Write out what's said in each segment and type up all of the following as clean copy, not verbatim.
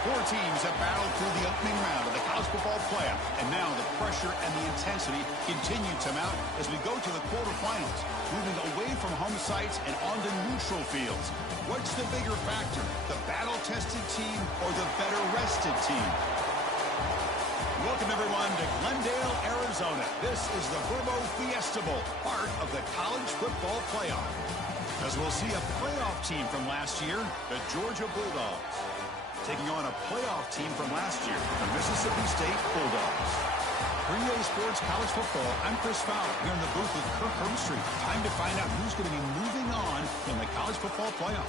Four teams have battled through the opening round of the college football playoff, and now the pressure and the intensity continue to mount as we go to the quarterfinals, moving away from home sites and onto neutral fields. What's the bigger factor, the battle-tested team or the better-rested team? Welcome, everyone, to Glendale, Arizona. This is the Verbo Fiesta Bowl, part of the college football playoff. As we'll see a playoff team from last year, the Georgia Bulldogs, taking on a playoff team from last year, the Mississippi State Bulldogs. For EA Sports College Football, I'm Chris Fowler here in the booth with Kirk Herbstreit. Time to find out who's going to be moving on in the college football playoff.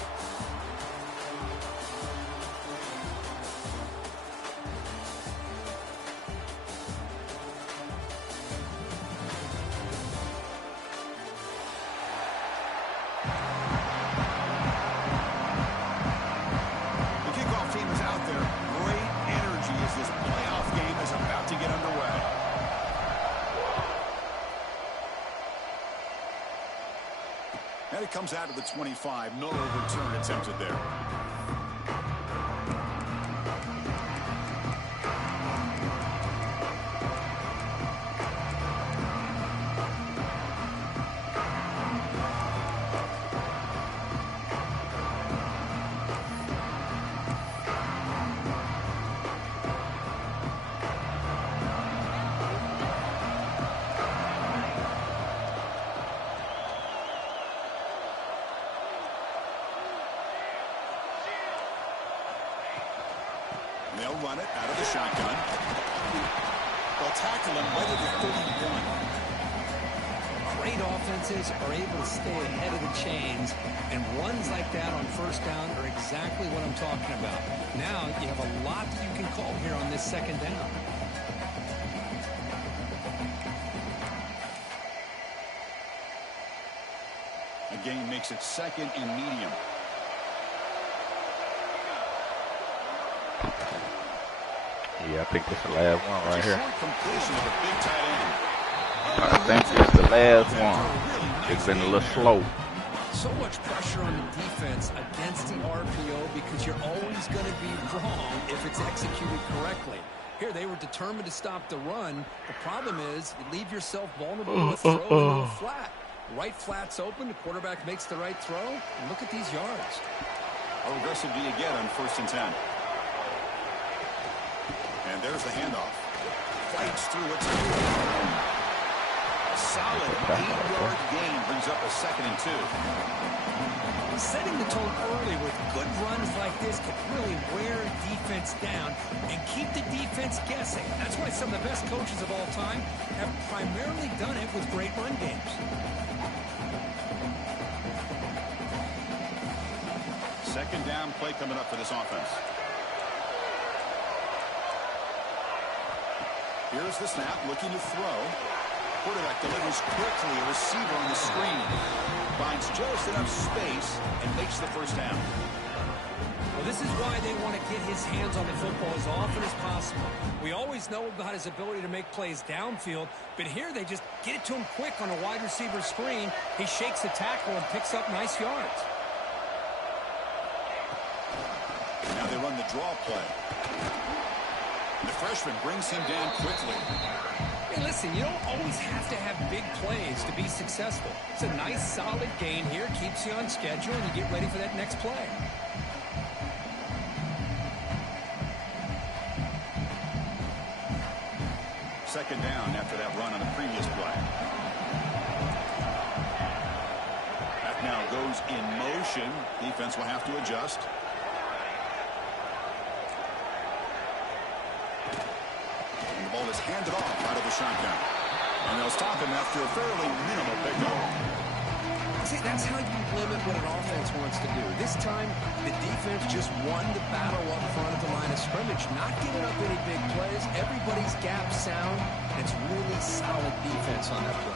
And it comes out of the 25. No return attempted there. They'll run it out of the shotgun. They'll tackle him right at the 31. Great offenses are able to stay ahead of the chains, and runs like that on first down are exactly what I'm talking about. Now you have a lot that you can call here on this second down. The game makes it second and medium. Yeah, I think it's the last one right here. Completion of a big tight end. I think it's the last one. It's been a little slow. So much pressure on the defense against the RPO because you're always going to be wrong if it's executed correctly. Here, they were determined to stop the run. The problem is you leave yourself vulnerable to a throw into a flat. Right flat's open. The quarterback makes the right throw. And look at these yards. How aggressive do you get on 1st and 10? And there's the handoff. Fights through it. A solid 8-yard gain brings up a 2nd and 2. Setting the tone early with good runs like this can really wear defense down and keep the defense guessing. That's why some of the best coaches of all time have primarily done it with great run games. Second down play coming up for this offense. Here's the snap, looking to throw. Quarterback delivers quickly, a receiver on the screen. Finds just enough space and makes the first down. Well, this is why they want to get his hands on the football as often as possible. We always know about his ability to make plays downfield, but here they just get it to him quick on a wide receiver screen. He shakes the tackle and picks up nice yards. Now they run the draw play. The freshman brings him down quickly. Hey, listen, you don't always have to have big plays to be successful. It's a nice, solid gain here. Keeps you on schedule, and you get ready for that next play. Second down after that run on the previous play. That now goes in motion. Defense will have to adjust. Ball is handed off out of the shotgun. And they'll stop him after a fairly minimal pickup. See, that's how you limit what an offense wants to do. This time, the defense just won the battle up front of the line of scrimmage, not giving up any big plays. Everybody's gap sound, and it's really solid defense on that play.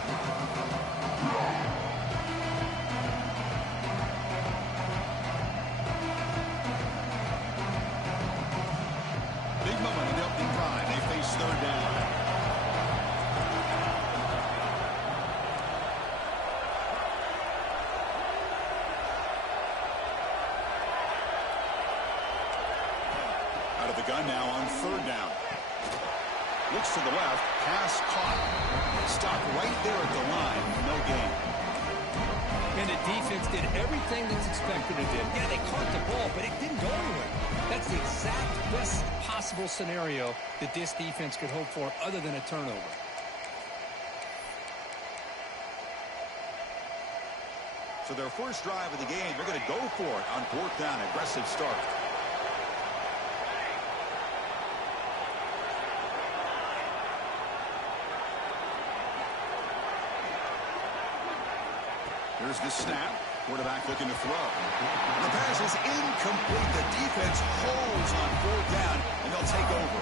Big moment in the opening drive. They face third down. Out of gun now on third down. Looks to the left. Pass caught. Stop right there at the line. No gain. And the defense did everything that's expected it did. Yeah, they caught the ball, but it didn't go anywhere. That's the exact best possible scenario that this defense could hope for other than a turnover. So their first drive of the game, they're going to go for it on fourth down. Aggressive start. Here's the snap. Quarterback looking to throw. The pass is incomplete. The defense holds on fourth down, and they'll take over.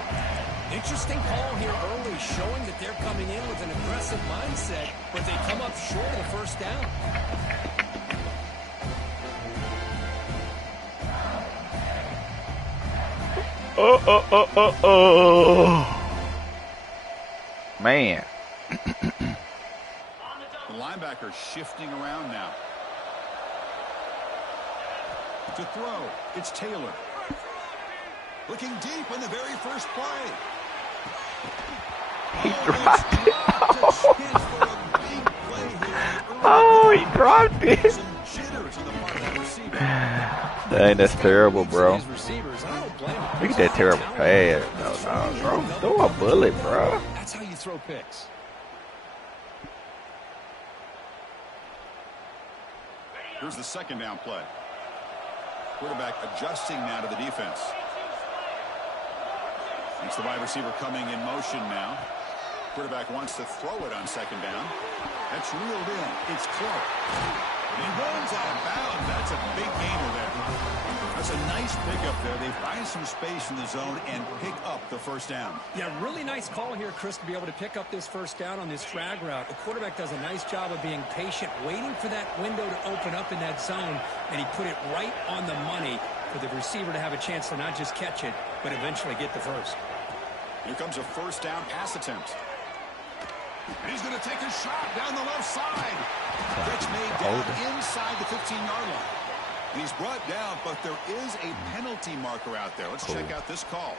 Interesting call here early, showing that they're coming in with an aggressive mindset, but they come up short of the first down. Man. The linebacker shifting around now. To throw, it's Taylor. Looking deep in the very first play. He dropped it. Oh, he dropped it. Dang, that's terrible, bro. Look at that terrible pass. No, bro. Throw a bullet, bro. That's how you throw picks. Here's the second down play. Quarterback adjusting now to the defense. It's the wide receiver coming in motion now. Quarterback wants to throw it on second down. That's reeled in. It's Clark. And he runs out of bounds. That's a big gainer there. That's a nice pickup there. They find some space in the zone and pick up the first down. Yeah, really nice call here, Chris, to be able to pick up this first down on this drag route. The quarterback does a nice job of being patient, waiting for that window to open up in that zone, and he put it right on the money for the receiver to have a chance to not just catch it, but eventually get the first. Here comes a first down pass attempt. And he's going to take a shot down the left side. Catch made down inside the 15-yard line. And he's brought down, but there is a penalty marker out there. Let's check out this call.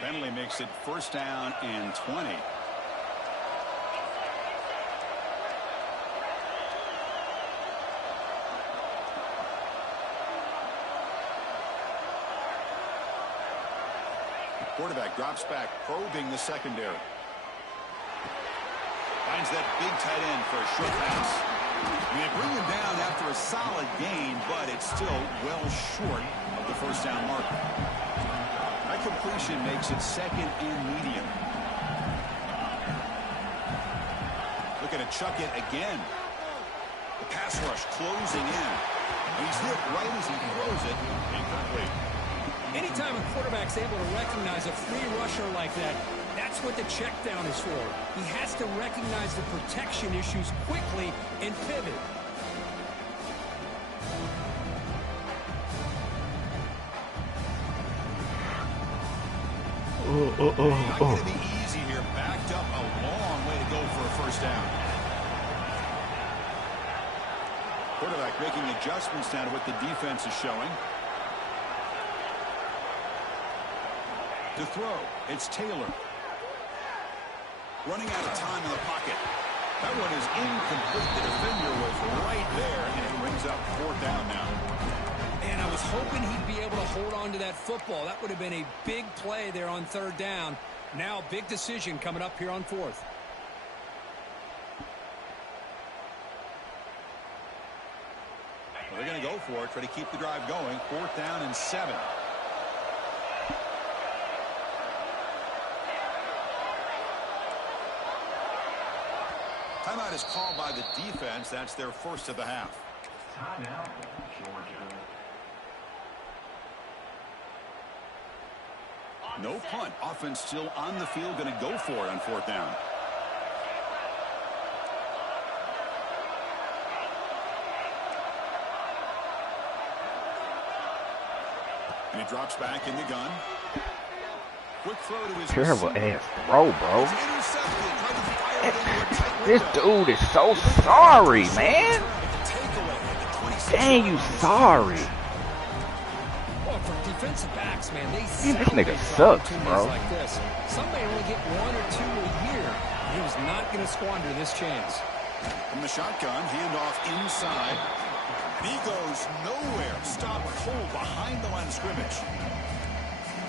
Penalty makes it first down and 20. Quarterback drops back, probing the secondary. Finds that big tight end for a short pass. And they bring him down after a solid gain, but it's still well short of the first down marker. That completion makes it second and medium. Looking to chuck it again. The pass rush closing in. And he's hit right as he throws it. Incomplete. Anytime a quarterback's able to recognize a free rusher like that, that's what the check down is for. He has to recognize the protection issues quickly and pivot. Not going to be easy here. Backed up a long way to go for a first down. Quarterback making adjustments now to what the defense is showing. To throw, it's Taylor. Running out of time in the pocket. That one is incomplete. The defender was right there, and it brings up fourth down now. And I was hoping he'd be able to hold on to that football. That would have been a big play there on third down. Now, big decision coming up here on fourth. Well, they're going to go for it, try to keep the drive going. Fourth down and 7. Timeout is called by the defense. That's their first of the half. Timeout, Georgia. No punt. Offense still on the field. Going to go for it on fourth down. And he drops back in the gun. Quick throw to his terrible receiver. ass throw, bro. This dude is so sorry, man. Dang, you sorry. Defensive backs, man, they this nigga sucks, bro. Like this. Some may only get 1 or 2 a year. He was not going to squander this chance. From the shotgun, handoff inside. He goes nowhere. Stop cold behind the line of scrimmage.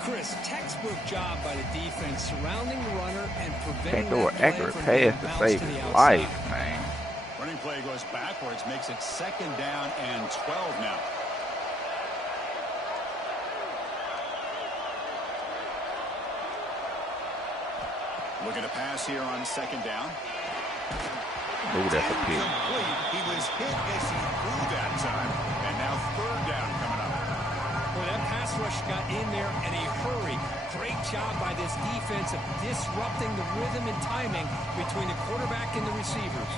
Chris, textbook job by the defense surrounding the runner and preventing Can't throw an that accurate play pass from to being save bounced to his the life, outside. man. Running play goes backwards, makes it 2nd down and 12 now. Looking to pass here on 2nd down. Maybe that's a pick. He was hit as he threw that time, and now 3rd down coming up. Boy, that pass rush got in there in a hurry. Great job by this defense of disrupting the rhythm and timing between the quarterback and the receivers.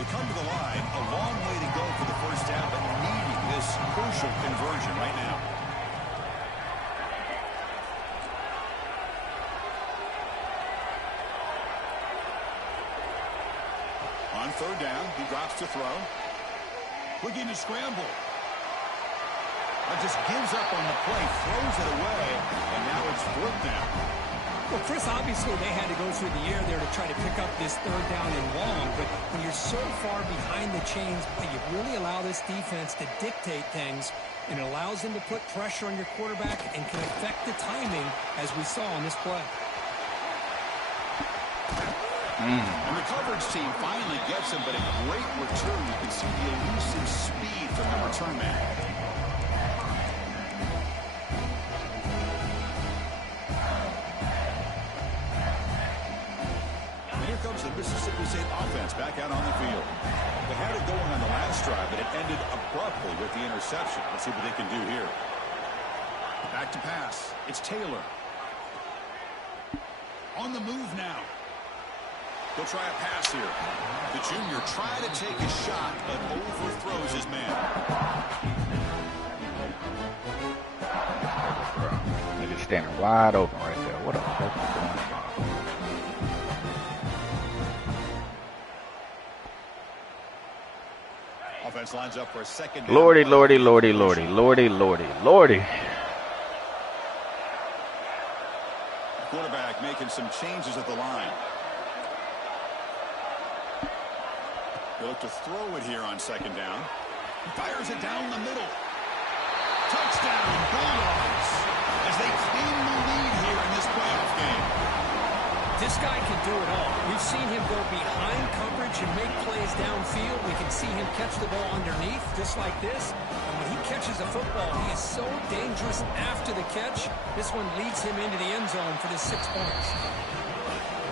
They come to the line, a long way to go for the 1st down, but needing this crucial conversion right now. On 3rd down, he drops to throw. Looking to scramble. Just gives up on the play, throws it away, and now it's 4th down. Well, Chris, obviously they had to go through the air there to try to pick up this 3rd down and long, but when you're so far behind the chains, you really allow this defense to dictate things, and it allows them to put pressure on your quarterback and can affect the timing, as we saw on this play. And the coverage team finally gets him, but a great return. You can see the elusive speed from the return man. And here comes the Mississippi State offense back out on the field. They had it going on the last drive, but it ended abruptly with the interception. Let's see what they can do here. Back to pass. It's Taylor. On the move now. He'll try a pass here. The junior tried to take a shot, but overthrows his man. Nigga standing wide open right there. What the fuck is going on? Offense lines up for a 2nd down. Lordy, lordy, lordy, lordy, lordy, lordy, lordy. Quarterback making some changes at the line. They look to throw it here on 2nd down. He fires it down the middle. Touchdown, Bulldogs, as they claim the lead here in this playoff game. This guy can do it all. We've seen him go behind coverage and make plays downfield. We can see him catch the ball underneath, just like this. And when he catches a football, he is so dangerous after the catch. This one leads him into the end zone for the 6 points.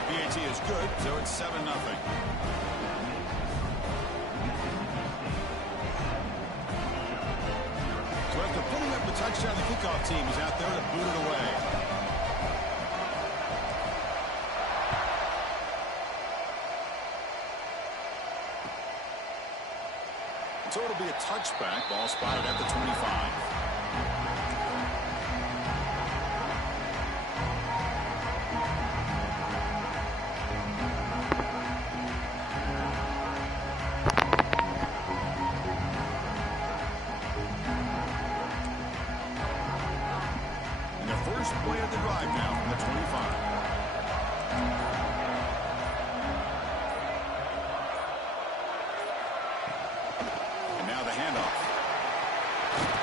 PAT is good, so it's 7-0. So after putting up the touchdown, the kickoff team is out there to boot it away. So it'll be a touchback. Ball spotted at the 25. First play of the drive now from the 25. And now the handoff.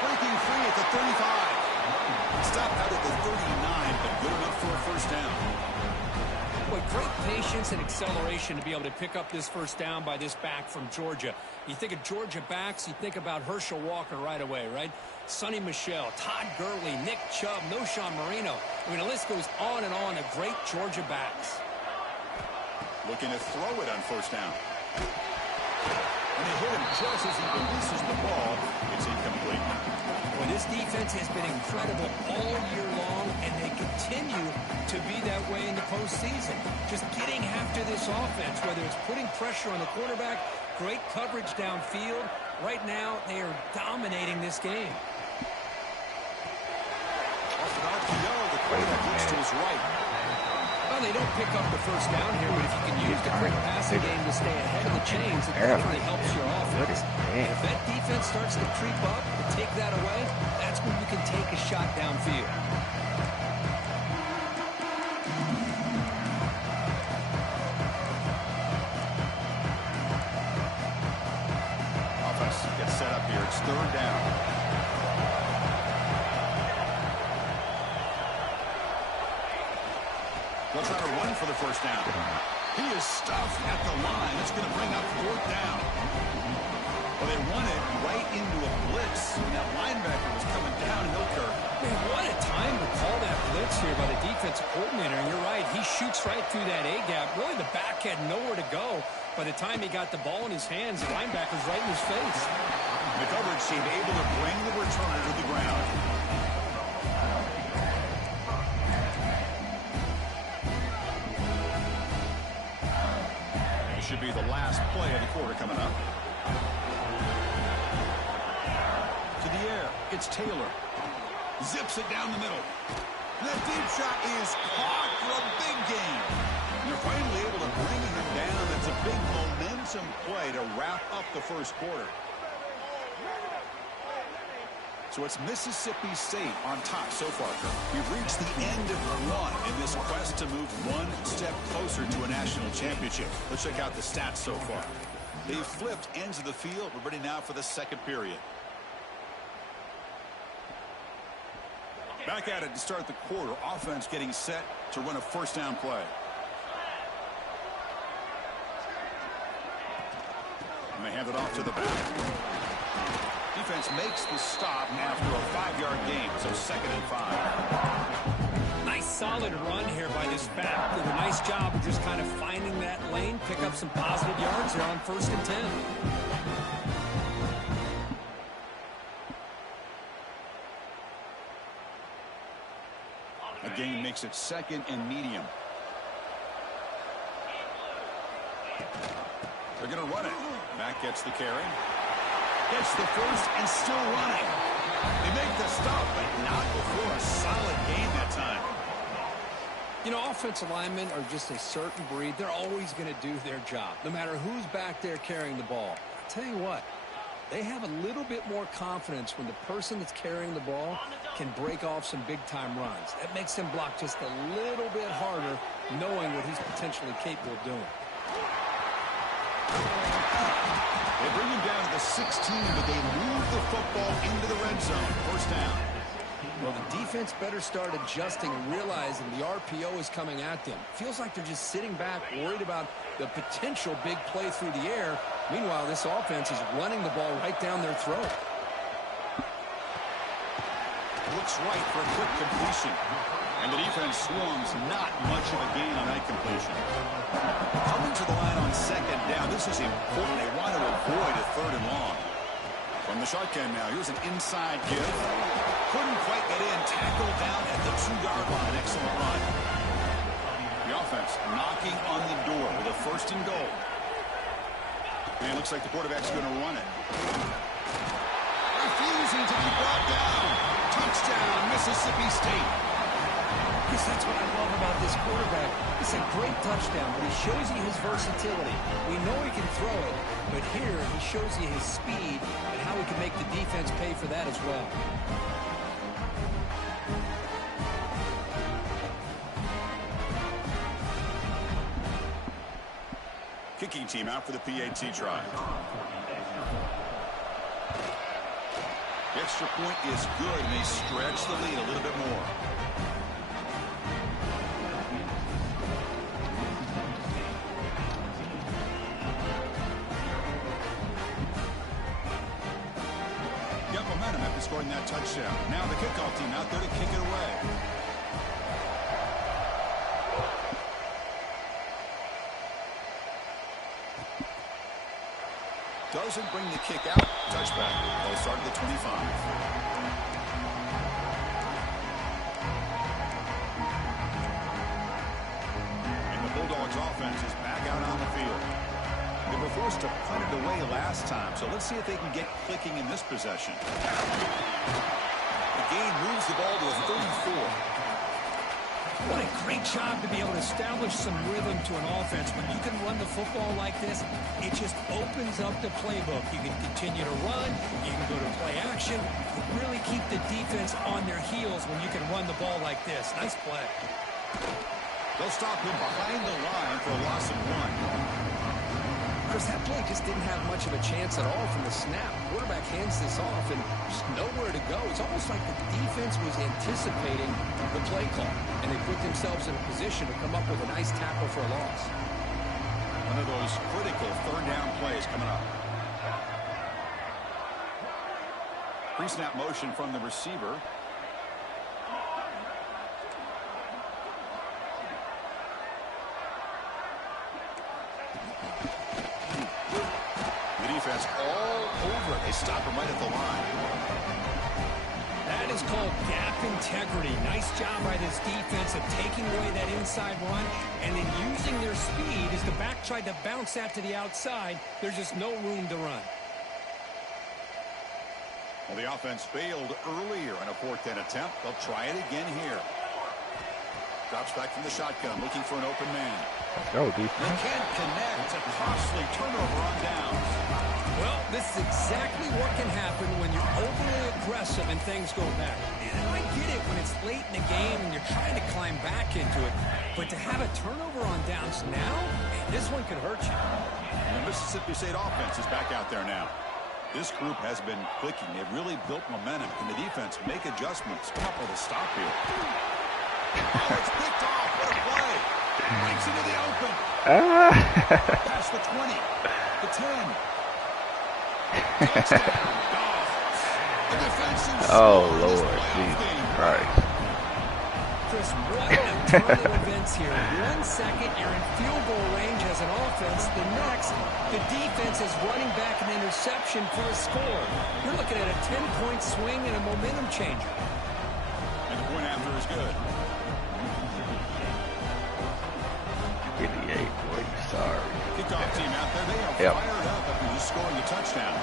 Breaking free at the 35. Stopped out at the 39, but good enough for a 1st down. Boy, great patience and acceleration to be able to pick up this 1st down by this back from Georgia. You think of Georgia backs, you think about Herschel Walker right away, right? Sonny Michel, Todd Gurley, Nick Chubb, Noshawn Marino. I mean, the list goes on and on of great Georgia backs. Looking to throw it on 1st down. And they hit him just as he releases the ball. It's incomplete. Well, this defense has been incredible all year long, and they continue to be that way in the postseason. Just getting after this offense, whether it's putting pressure on the quarterback, great coverage downfield. Right now, they are dominating this game. Off the RPO, the quarterback looks to his right. Well, they don't pick up the first down here, but if you can use the quick passing game to stay ahead of the chains, it definitely helps your offense. If that defense starts to creep up and take that away, that's when you can take a shot downfield. Offense gets set up here. It's third down. They'll try to run for the first down. He is stuffed at the line. It's going to bring up fourth down. Well, they run it right into a blitz. And that linebacker was coming downhill, Kirk. Man, what a time to call that blitz here by the defensive coordinator. And you're right, he shoots right through that A-gap. Really, the back had nowhere to go. By the time he got the ball in his hands, the linebacker's right in his face. The coverage team able to bring the returner to the ground. Should be the last play of the quarter coming up. To the air, it's Taylor. Zips it down the middle. That deep shot is caught for a big gain. And they're finally able to bring him down. That's a big momentum play to wrap up the first quarter. So it's Mississippi State on top so far. We've reached the end of one in this quest to move one step closer to a national championship. Let's check out the stats so far. They've flipped ends of the field. We're ready now for the second period. Back at it to start the quarter. Offense getting set to run a first down play. And they hand it off to the back. Defense makes the stop after a 5-yard gain, so 2nd and 5. Nice solid run here by this back. Did a nice job of just kind of finding that lane, pick up some positive yards here on 1st and 10. A gain makes it 2nd and medium. They're going to run it. Mack gets the carry. Gets the first and still running. They make the stop, but not before a solid gain that time. You know, offensive linemen are just a certain breed. They're always going to do their job, no matter who's back there carrying the ball. I'll tell you what, they have a little bit more confidence when the person that's carrying the ball can break off some big-time runs. That makes them block just a little bit harder, knowing what he's potentially capable of doing. They bring him down to the 16, but they move the football into the red zone. First down. Well, the defense better start adjusting and realizing the RPO is coming at them. Feels like they're just sitting back, worried about the potential big play through the air. Meanwhile, this offense is running the ball right down their throat. Looks right for a quick completion. And the defense swarms, not much of a gain on that completion. Coming to the line on 2nd down. This is important. They want to avoid a 3rd and long. From the shotgun now, here's an inside give. Couldn't quite get in. Tackled down at the 2-yard line. Excellent run. The offense knocking on the door with a 1st and goal. And it looks like the quarterback's going to run it. Refusing to be brought down. Touchdown, Mississippi State. Yes, that's what I love about this quarterback. It's a great touchdown, but he shows you his versatility. We know he can throw it, but here he shows you his speed and how he can make the defense pay for that as well. Kicking team out for the PAT try. The extra point is good, and they stretch the lead a little bit more. Got momentum after scoring that touchdown. Now the kickoff team out there to kick it away. Doesn't bring the kick out. Touchback. They'll start at the 25. And the Bulldogs offense is back out on the field. They were forced to punt it away last time, so let's see if they can get clicking in this possession. The gain moves the ball to a 34. What a great job to be able to establish some rhythm to an offense. When you can run the football like this, it just opens up the playbook. You can continue to run, you can go to play action, you really keep the defense on their heels when you can run the ball like this. Nice play. They'll stop him behind the line for a loss of 1. Chris, that play just didn't have much of a chance at all from the snap. Quarterback hands this off and just nowhere to go. It's almost like the defense was anticipating the play call, and they put themselves in a position to come up with a nice tackle for a loss. One of those critical third down plays coming up. Pre-snap motion from the receiver. Defense all over. They stop him right at the line. That is called gap integrity. Nice job by this defense of taking away that inside run and then using their speed as the back tried to bounce that to the outside. There's just no room to run. Well, the offense failed earlier on a 4th down attempt. They'll try it again here. Drops back from the shotgun, looking for an open man. Let's go, defense. They can't connect. It's a costly turnover on downs. Well, this is exactly what can happen when you're overly aggressive and things go back. And I get it when it's late in the game and you're trying to climb back into it. But to have a turnover on downs now, man, this one could hurt you. And the Mississippi State offense is back out there now. This group has been clicking. They've really built momentum. Can the defense make adjustments? Come up with a stop here. Oh, it's picked off. What a play. Breaks into the open. Past the 20. The 10. Oh, Lord, Jesus Christ. Chris, what a turn of events here. 1 second, you're in field goal range as an offense. The next, the defense is running back an interception for a score. You're looking at a 10-point swing and a momentum changer. And the point after is good. 58, boy, sorry. Kickoff team out there, they are fired up after just scoring a touchdown.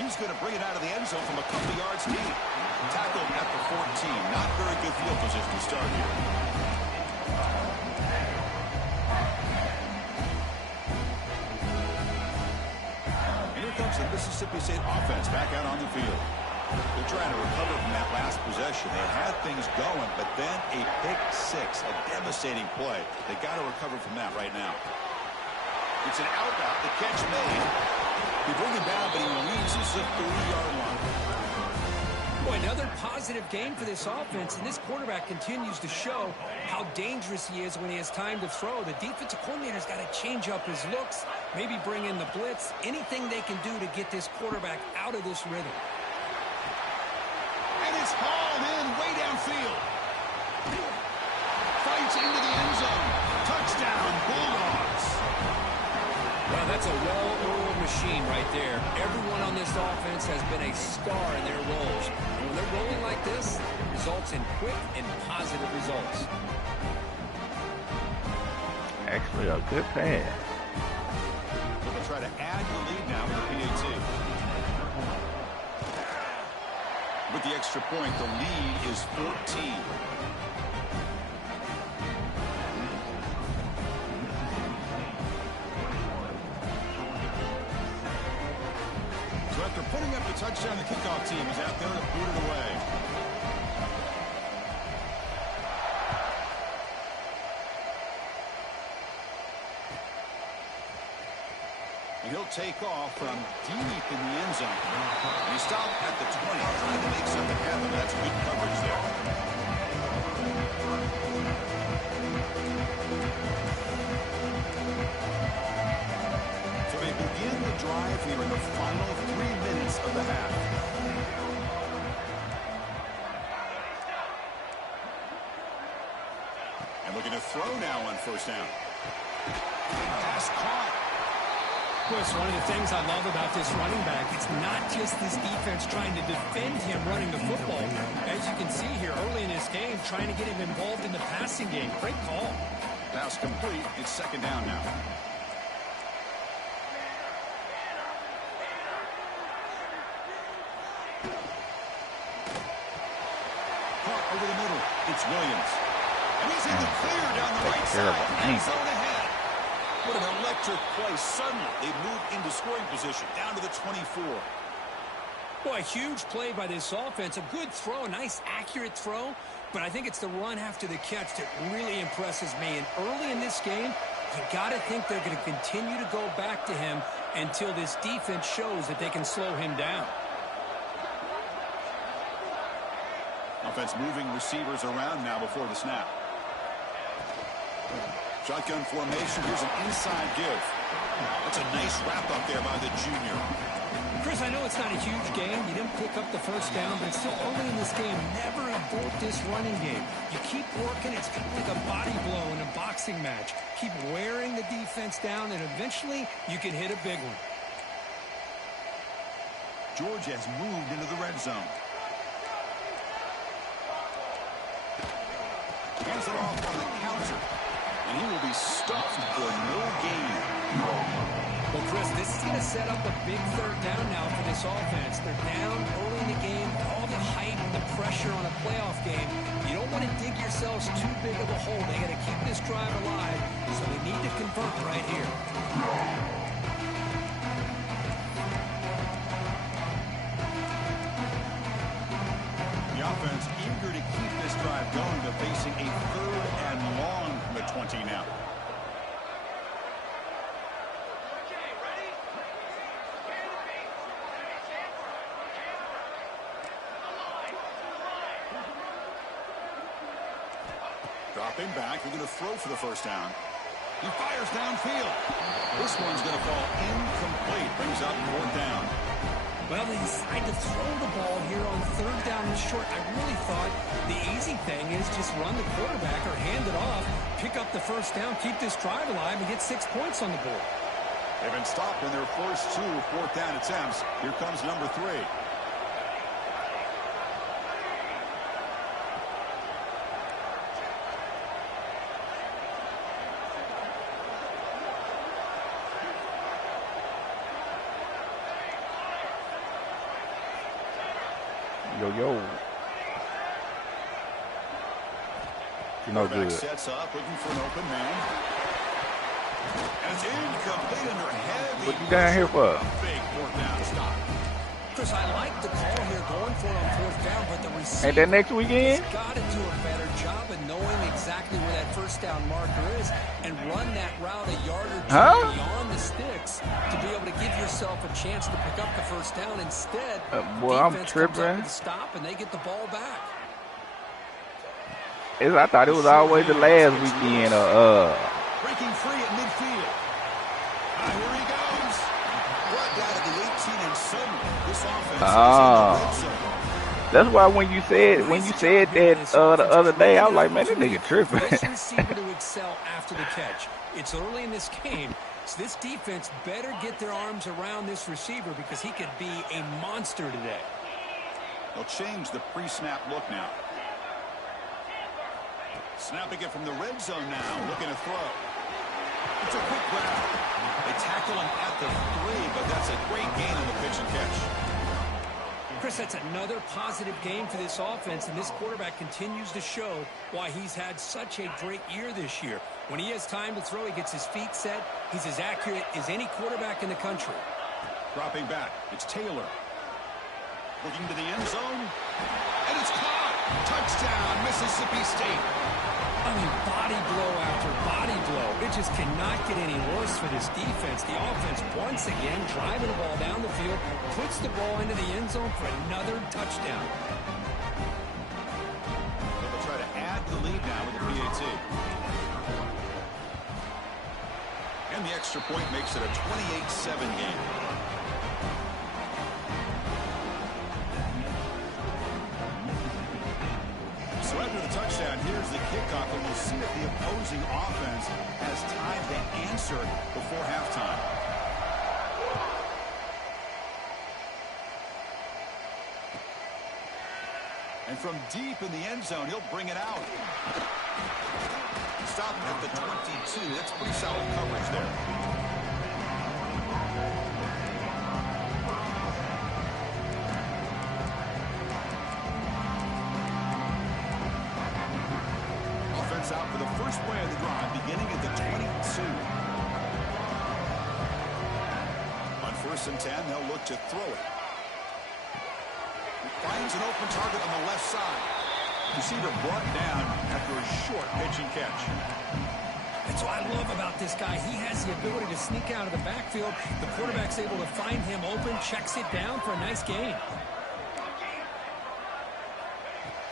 He's going to bring it out of the end zone from a couple yards deep. Tackled at the 14. Not very good field position to start here. And here comes the Mississippi State offense back out on the field. They're trying to recover from that last possession. They had things going, but then a pick six, a devastating play. They got to recover from that right now. It's an out route. The catch made. They bring him down, but he reaches the 30-yard line. Boy, another positive game for this offense, and this quarterback continues to show how dangerous he is when he has time to throw. The defensive coordinator's got to change up his looks, maybe bring in the blitz, anything they can do to get this quarterback out of this rhythm. And it's hauled in way downfield. Fights into the end zone. Touchdown, Bulldogs. Well, that's a well-oiled machine right there. Everyone on this offense has been a star in their roles. And when they're rolling like this, it results in quick and positive results. Actually, a good pass. So they'll try to add the lead now with the PAT. With the extra point, the lead is 14. So after putting up the touchdown, the kickoff team is out there to boot it away. And he'll take off from deep in the end zone. And he stopped at the 20, trying to make something happen. That's good coverage there. So they begin the drive here in the final 3 minutes of the half. And looking to throw now on first down. Pass caught. Chris, one of the things I love about this running back, it's not just this defense trying to defend him running the football. As you can see here early in this game, trying to get him involved in the passing game. Great call. Pass complete. It's second down now. Williams. And he's in the clear down the right side. End zone ahead. What an electric play. Suddenly, they move into scoring position, down to the 24. Boy, a huge play by this offense. A good throw, a nice, accurate throw. But I think it's the run after the catch that really impresses me. And early in this game, you got to think they're going to continue to go back to him until this defense shows that they can slow him down. Offense moving receivers around now before the snap. Shotgun formation. Here's an inside give. That's a nice wrap up there by the junior. Chris, I know it's not a huge game. You didn't pick up the first down, but it's still early in this game. Never abort this running game. You keep working. It's kind of like a body blow in a boxing match. Keep wearing the defense down, and eventually you can hit a big one. Georgia has moved into the red zone. Hands it off on the counter. And he will be stuffed for no gain. Well, Chris, this is going to set up a big third down now for this offense. They're down early in the game. All the hype, the pressure on a playoff game. You don't want to dig yourselves too big of a hole. They got to keep this drive alive, so they need to convert right here. The offense eager to keep this drive going, but facing a third and long from the 20 now. Dropping back, they're going to throw for the first down. He fires downfield. This one's going to fall incomplete. Brings up fourth down. Well, they decide to throw the ball here on third down and short. I really thought the easy thing is just run the quarterback or hand it off, pick up the first down, keep this drive alive, and get 6 points on the board. They've been stopped in their first two fourth down attempts. Here comes number 3. Yo. No good. Sets up, looking for an open man. And it's incomplete under heavy. What you down here for? Big fourth down stop. Chris, I like the call here going for it on fourth down, but the receiver ain't that next weekend? has got to do a better job of knowing exactly where that first down marker is and run that route a yard or two beyond the sticks to be able to give yourself a chance to pick up the first down. Instead, boy, I'm tripping. Comes up with a stop and they get the ball back. I thought it was always the last weekend. Breaking free at midfield. Here he goes. Brought down at the 18 and suddenly this offense is in the red zone. That's why when you said that the other day, I was like, man, this nigga tripping. Receiver to excel after the catch. It's early in this game, so this defense better get their arms around this receiver because he could be a monster today. They'll change the pre-snap look now. Snapping it from the red zone now, looking to throw. It's a quick grab. They tackle him at the 3, but that's a great gain on the pitch and catch. Chris, that's another positive game for this offense, and this quarterback continues to show why he's had such a great year this year. When he has time to throw, he gets his feet set. He's as accurate as any quarterback in the country. Dropping back, it's Taylor. Looking to the end zone, and it's caught. Touchdown, Mississippi State. I mean, body blow after body blow. It just cannot get any worse for this defense. The offense, once again, driving the ball down the field, puts the ball into the end zone for another touchdown. They'll try to add to the lead now with the PAT. And the extra point makes it a 28-7 game. So after the touchdown, here's the kickoff, and we'll see if the opposing offense has time to answer before halftime. And from deep in the end zone, he'll bring it out. Stop at the 22. That's pretty solid coverage there. first play of the drive beginning at the 22. On 1st and 10, they'll look to throw it. Finds an open target on the left side. Receiver brought down after a short pitch and catch. That's what I love about this guy. He has the ability to sneak out of the backfield. The quarterback's able to find him open, checks it down for a nice gain.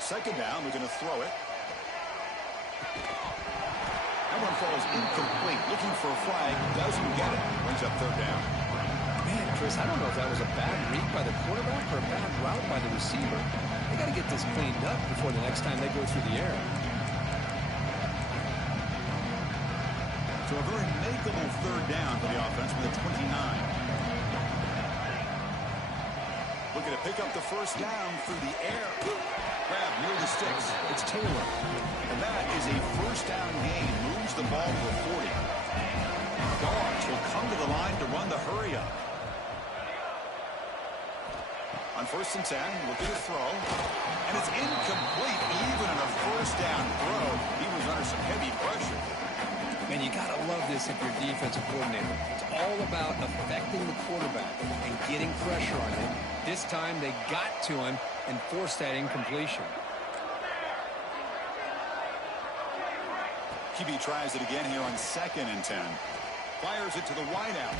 2nd down, we're going to throw it. That one falls incomplete. Looking for a flag, doesn't get it. Brings up 3rd down. Man, Chris, I don't know if that was a bad read by the quarterback or a bad route by the receiver. They got to get this cleaned up before the next time they go through the air. So a very makeable 3rd down for the offense with a 29. Looking to pick up the 1st down through the air. Grab near the sticks. It's Taylor. And that is a 1st down gain. Moves the ball to the 40. Dogs will come to the line to run the hurry up. On 1st and 10, looking to throw. And it's incomplete. Even in a 1st down throw, he was under some heavy pressure. Man, you got to love this if you're a defensive coordinator. It's all about affecting the quarterback and getting pressure on him. This time they got to him and forced that incompletion. QB tries it again here on 2nd and 10. Fires it to the wideout.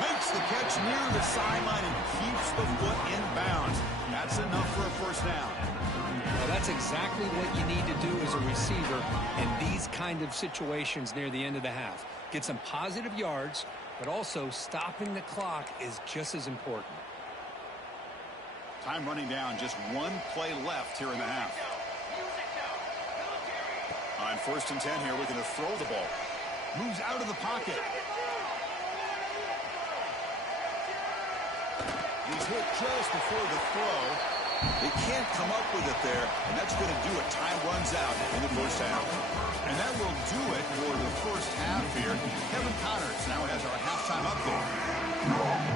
Makes the catch near the sideline and keeps the foot in bounds. That's enough for a 1st down. Well, that's exactly what you need to do as a receiver in these kind of situations near the end of the half. Get some positive yards, but also stopping the clock is just as important. Time running down, just 1 play left here in the half. On 1st and 10 here, we're going to throw the ball. Moves out of the pocket. He's hit just before the throw. They can't come up with it there, and that's going to do it. Time runs out in the 1st half. And that will do it for the 1st half here. Kevin Connors now has our halftime update.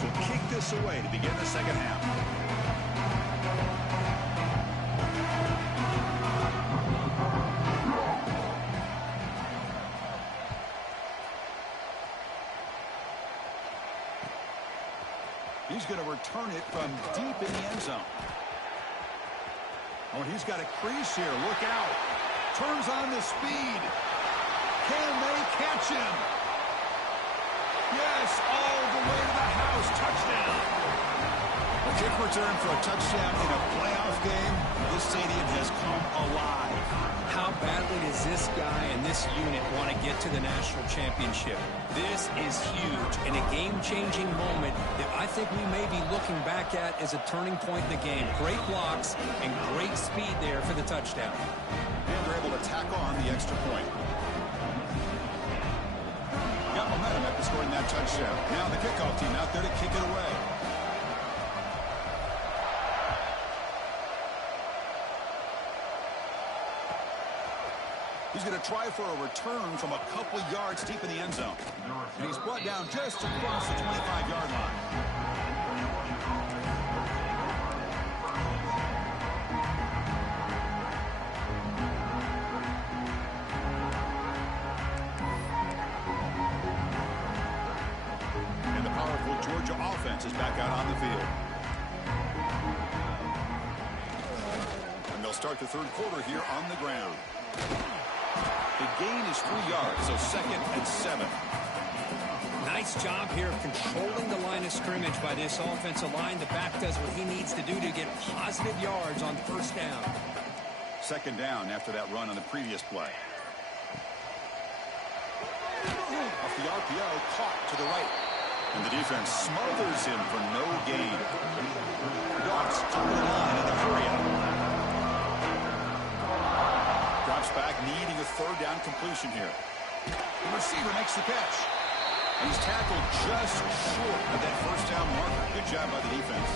Will kick this away to begin the 2nd half. He's going to return it from deep in the end zone. Oh, and he's got a crease here. Look out. Turns on the speed. Can they catch him? Yes, all the way to the house. Touchdown. A kick return for a touchdown in a playoff game. This stadium has come alive. How badly does this guy and this unit want to get to the national championship? This is huge and a game-changing moment that I think we may be looking back at as a turning point in the game. Great blocks and great speed there for the touchdown. And they're able to tack on the extra point. Got momentum after scoring that touchdown. Now the kickoff team out there to kick it away. He's going to try for a return from a couple yards deep in the end zone. And he's brought down just across the 25-yard line. And the powerful Georgia offense is back out on the field. And they'll start the 3rd quarter here on the ground. The gain is 3 yards, so 2nd and 7. Nice job here of controlling the line of scrimmage by this offensive line. The back does what he needs to do to get positive yards on 1st down. 2nd down after that run on the previous play. Off the RPO, caught to the right. And the defense smothers him for no gain. Dogs come to the line in the hurry-up. Drops back, needing a 3rd down completion here. The receiver makes the catch. And he's tackled just short of that 1st down marker. Good job by the defense.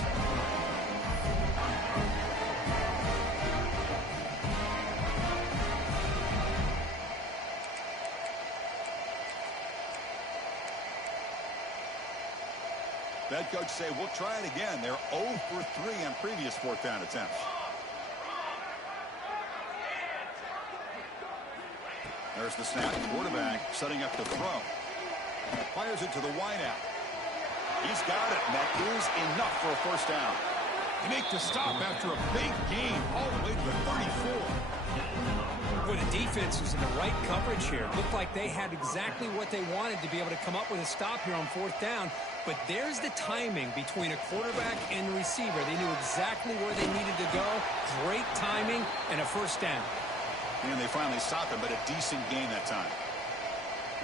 head coach say, we'll try it again. They're 0 for 3 on previous fourth down attempts. There's the snap. Quarterback setting up the throw. Fires it to the wideout. He's got it, and that is enough for a first down. They make the stop after a big gain all the way to the 34. Well, the defense was in the right coverage here. Looked like they had exactly what they wanted to be able to come up with a stop here on fourth down. But there's the timing between a quarterback and the receiver. They knew exactly where they needed to go. Great timing and a first down. And they finally stopped him, but a decent gain that time.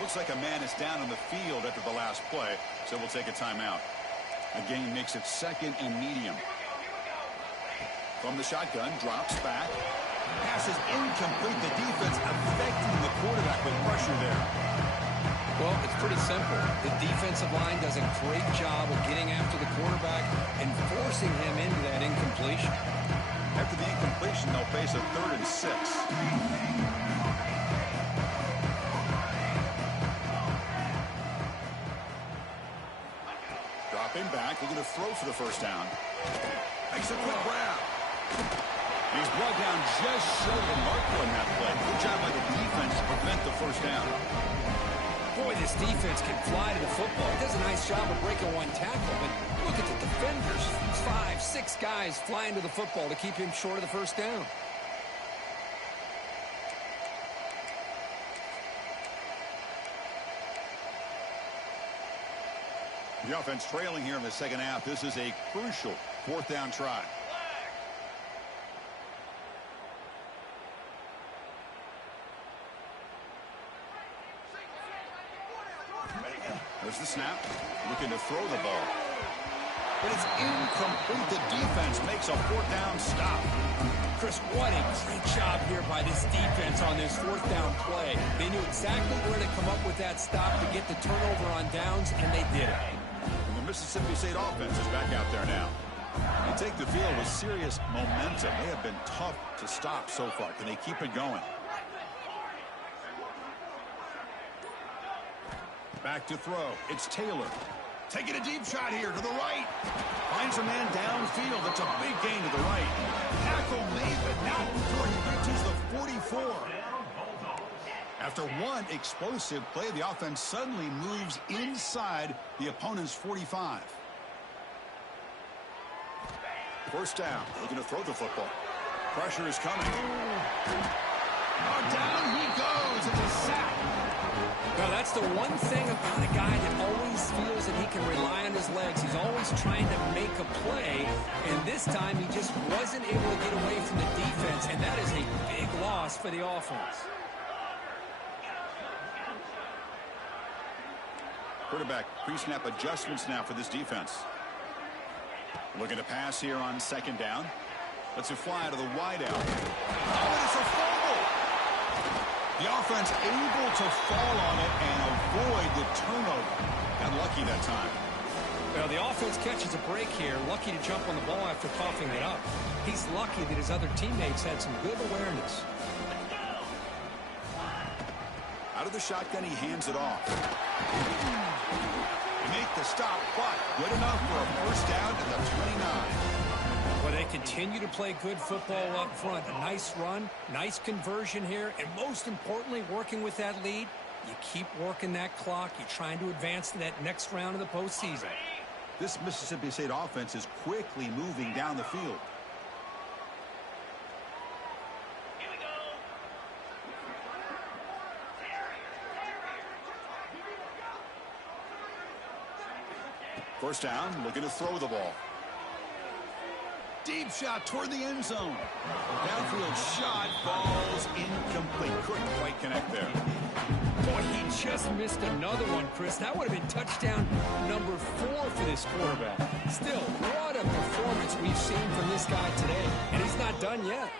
Looks like a man is down on the field after the last play, so we'll take a timeout. A gain makes it second and medium. From the shotgun, drops back. Pass is incomplete. The defense affecting the quarterback with pressure there. Well, it's pretty simple. The defensive line does a great job of getting after the quarterback and forcing him into that incompletion. After the incompletion, they'll face a 3rd and 6. Dropping back, looking to throw for the first down. Makes a quick grab. He's brought down just short of Marco in that play. Good job by the defense to prevent the first down. Boy, this defense can fly to the football. It does a nice job of breaking one tackle, but look at the defenders. 5, 6 guys flying to the football to keep him short of the first down. The offense trailing here in the second half. This is a crucial fourth down try. There's the snap. Looking to throw the ball. But it's incomplete. The defense makes a fourth down stop. Chris, what a great job here by this defense on this fourth down play. They knew exactly where to come up with that stop to get the turnover on downs, and they did it. And the Mississippi State offense is back out there now. They take the field with serious momentum. They have been tough to stop so far. Can they keep it going? Back to throw. It's Taylor. Taking a deep shot here to the right. Finds a man downfield. It's a big gain to the right. Tackle made, but not before he reaches the 44. After one explosive play, the offense suddenly moves inside the opponent's 45. First down. Looking to throw the football. Pressure is coming. Oh, down he goes. It's a sack. Now, that's the one thing about a guy that always feels that he can rely on his legs. He's always trying to make a play, and this time he just wasn't able to get away from the defense, and that is a big loss for the offense. Quarterback pre-snap adjustments now for this defense. Looking to pass here on second down. Lets it fly to the wideout. Oh, and it's a fumble! The offense able to fall on it and avoid the turnover. Got lucky that time. Well, the offense catches a break here. Lucky to jump on the ball after coughing it up. He's lucky that his other teammates had some good awareness. Out of the shotgun, he hands it off. They make the stop, but good enough for a first down at the 29. Well, they continue to play good football up front. A nice run, nice conversion here, and most importantly, working with that lead, you keep working that clock. You're trying to advance to that next round of the postseason. This Mississippi State offense is quickly moving down the field. First down, looking to throw the ball. Deep shot toward the end zone. Downfield shot falls incomplete. Couldn't quite connect there. Boy, he just missed another one, Chris. That would have been touchdown number 4 for this quarterback. Still, what a performance we've seen from this guy today. And he's not done yet.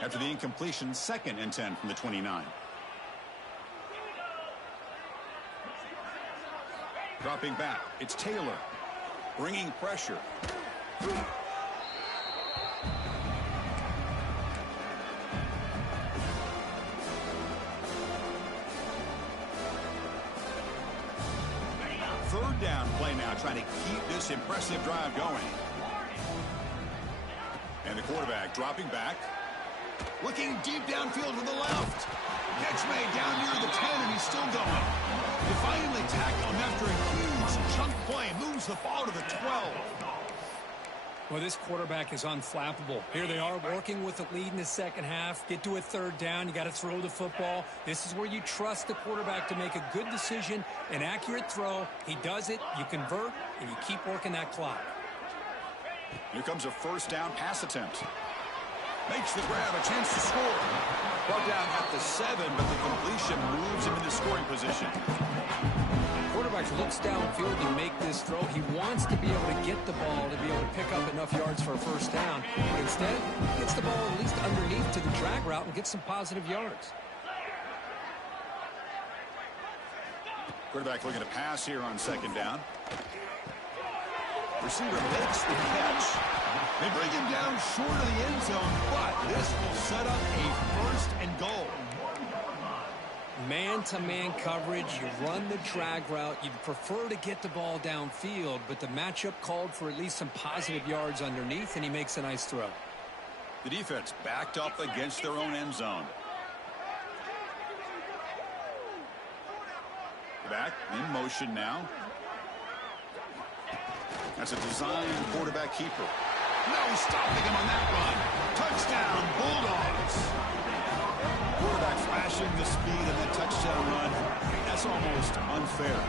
After the incompletion, 2nd and 10 from the 29. Dropping back, it's Taylor, bringing pressure. down play now, trying to keep this impressive drive going. And the quarterback dropping back. Looking deep downfield to the left. Catch made down near the 10, and he's still going. They finally tackle him after a huge chunk play. Moves the ball to the 12. Well, this quarterback is unflappable. Here they are working with the lead in the second half. Get to a third down. You got to throw the football. This is where you trust the quarterback to make a good decision, an accurate throw. He does it. You convert, and you keep working that clock. Here comes a first down pass attempt. Makes the grab, a chance to score. Brought down at the 7, but the completion moves him into scoring position. Quarterback looks downfield to make this throw. He wants to be able to get the ball to be able to pick up enough yards for a first down. But instead, he gets the ball at least underneath to the drag route and gets some positive yards. Quarterback looking to pass here on second down. Receiver makes the catch. They bring him down short of the end zone, but this will set up a first and goal. Man-to-man coverage, you run the drag route. You'd prefer to get the ball downfield, but the matchup called for at least some positive yards underneath, and he makes a nice throw. The defense backed up against their own end zone. Back in motion now. That's a design quarterback keeper. No stopping him on that run. Touchdown, Bulldogs. Quarterback flashing the speed in that touchdown run. That's almost unfair.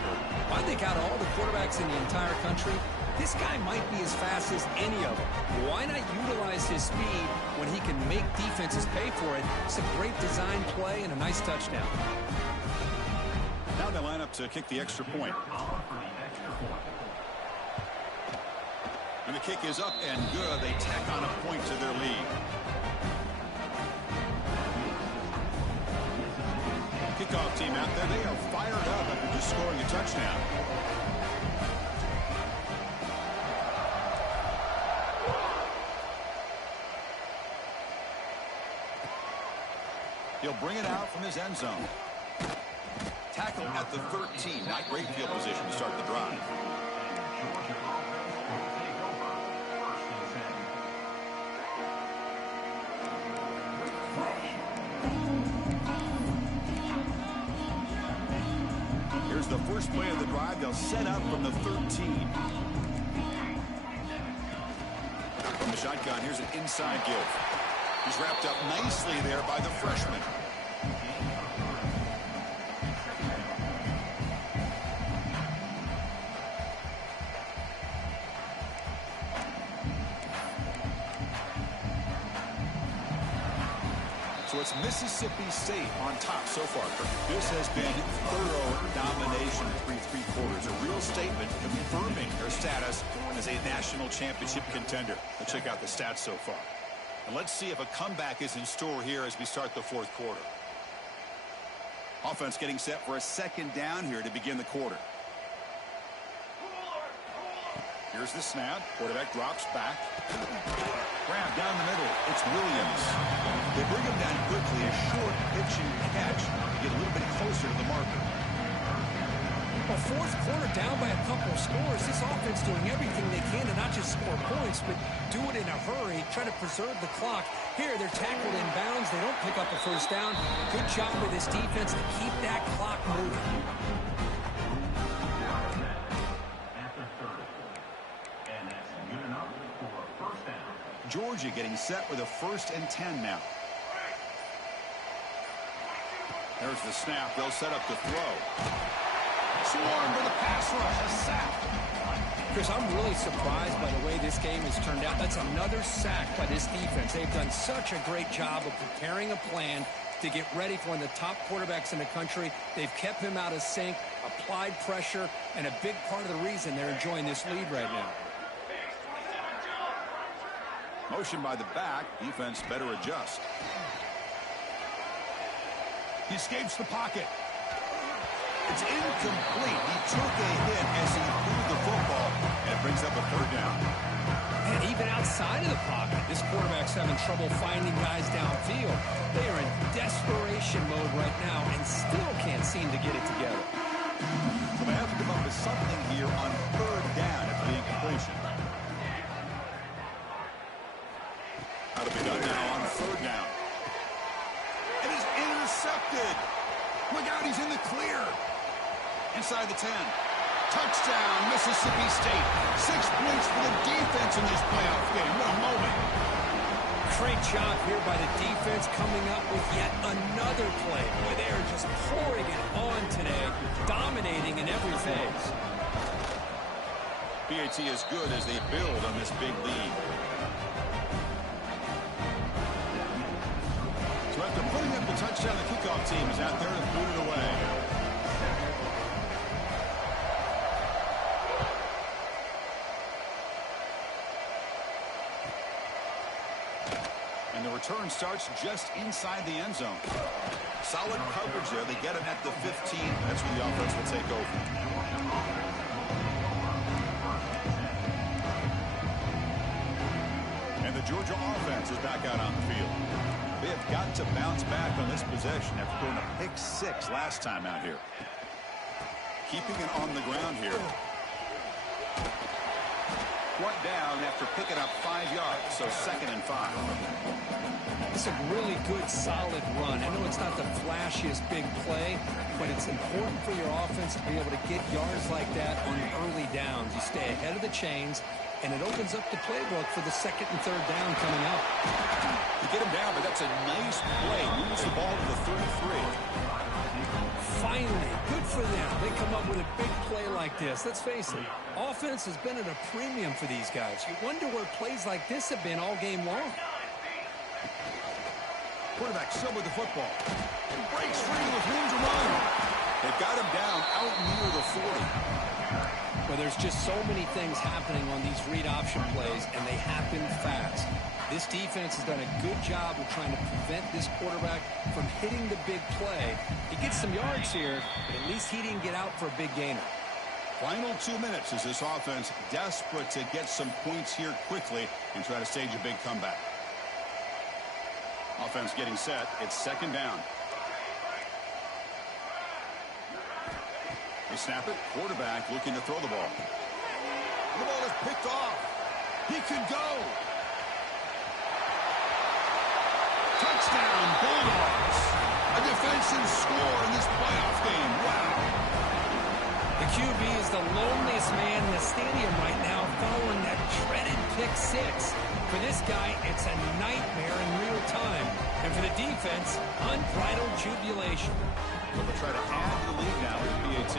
I think out of all the quarterbacks in the entire country, this guy might be as fast as any of them. Why not utilize his speed when he can make defenses pay for it? It's a great design play and a nice touchdown. Now they line up to kick the extra point. And the kick is up and good. They tack on a point to their lead. Kickoff team out there. They are fired up after just scoring a touchdown. He'll bring it out from his end zone. Tackle at the 13. Not great field position to start the drive. Here's the first play of the drive. They'll set up from the 13. From the shotgun, here's an inside give. He's wrapped up nicely there by the freshman. So it's Mississippi State on top so far. This has been thorough domination through three quarters. A real statement confirming their status as a national championship contender. Let's check out the stats so far. And let's see if a comeback is in store here as we start the fourth quarter. Offense getting set for a second down here to begin the quarter. Here's the snap. Quarterback drops back. Grab down the middle. It's Williams. They bring him down quickly. A short pitching catch to get a little bit closer to the marker. Well, fourth quarter down by a couple of scores. This offense doing everything they can to not just score points, but do it in a hurry, try to preserve the clock. Here, they're tackled in bounds. They don't pick up a first down. Good job with this defense to keep that clock moving. Georgia getting set with a 1st and 10 now. There's the snap. They'll set up the throw. Swarm for the pass rush. A sack. Chris, I'm really surprised by the way this game has turned out. That's another sack by this defense. They've done such a great job of preparing a plan to get ready for one of the top quarterbacks in the country. They've kept him out of sync, applied pressure, and a big part of the reason they're enjoying this lead right now. Motion by the back. Defense better adjust. He escapes the pocket. It's incomplete. He took a hit as he threw the football, and it brings up a 3rd down. And even outside of the pocket, this quarterback's having trouble finding guys downfield. They are in desperation mode right now and still can't seem to get it together. So they have to give up to something here on 3rd down after the incompletion. That'll be done now on 3rd down. It is intercepted. Look out, he's in the clear. Inside the 10. Touchdown, Mississippi State. 6 points for the defense in this playoff game. What a moment. Great job here by the defense coming up with yet another play. Boy, they are just pouring it on today, dominating in every phase. PAT is good as they build on this big lead. So after putting up the touchdown, the kickoff team is out there to boot it away. And the return starts just inside the end zone. Solid coverage there. They get him at the 15. That's where the offense will take over. And the Georgia offense is back out on the field. They have got to bounce back on this possession after going a pick 6 last time out here. Keeping it on the ground here. One down after picking up 5 yards, so 2nd and 5. It's a really good, solid run. I know it's not the flashiest big play, but it's important for your offense to be able to get yards like that on early downs. You stay ahead of the chains, and it opens up the playbook for the 2nd and 3rd down coming up. You get him down, but that's a nice play. Moves the ball to the 33. Finally, good for them. They come up with a big play like this. Let's face it, offense has been at a premium for these guys. You wonder where plays like this have been all game long. Quarterback still with the football. Breaks free with room to run. They've got him down out near the 40. Well, there's just so many things happening on these read option plays, and they happen fast. This defense has done a good job of trying to prevent this quarterback from hitting the big play. He gets some yards here, but at least he didn't get out for a big gainer. Final 2 minutes as this offense desperate to get some points here quickly and try to stage a big comeback. Offense getting set. It's 2nd down. They snap it. Quarterback looking to throw the ball. The ball is picked off. He could go. Touchdown, Bulldogs. A defensive score in this playoff game. Wow. The QB is the loneliest man in the stadium right now following that dreaded pick 6. For this guy, it's a nightmare in real time. And for the defense, unbridled jubilation. They'll try to add to the lead now with the PAT.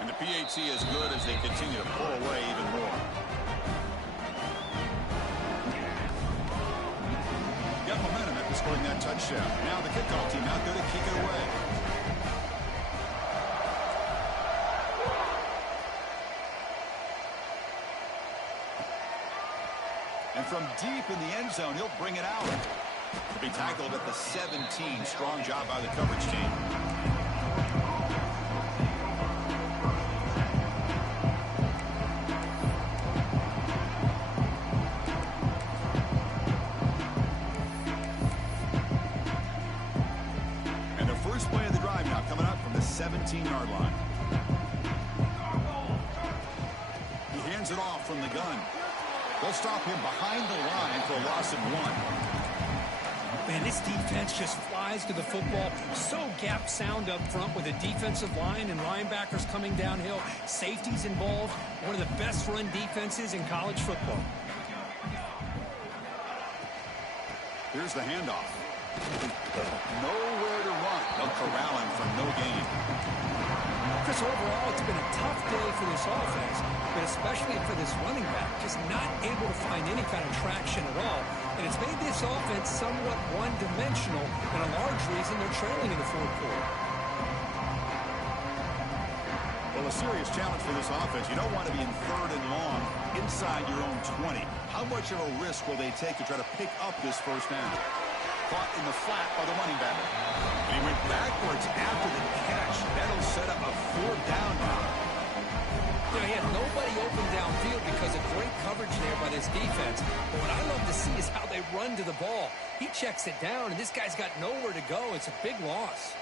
And the PAT is good as they continue to pull away even more. Got momentum after scoring that touchdown. Now the kickoff team out there to kick it away. And from deep in the end zone, he'll bring it out. He'll be tackled at the 17. Strong job by the coverage team. And the first play of the drive now coming up from the 17-yard line. He hands it off from the gun. They'll stop him behind the line for a loss of 1. Man, this defense just flies to the football. So gap sound up front with a defensive line and linebackers coming downhill. Safeties involved. One of the best run defenses in college football. Here's the handoff. Nowhere to run. They'll corral him for no gain. Chris, overall, it's been a tough day for this offense, but especially for this running back, just not able to find any kind of traction at all. And it's made this offense somewhat one-dimensional, and a large reason they're trailing in the 4th quarter. Well, a serious challenge for this offense. You don't want to be in 3rd and long inside your own 20. How much of a risk will they take to try to pick up this first down? Caught in the flat by the running back. And he went backwards after the catch. That'll set up a 4th down now. You know, he had nobody open downfield because of great coverage there by this defense. But what I love to see is how they run to the ball. He checks it down, and this guy's got nowhere to go. It's a big loss.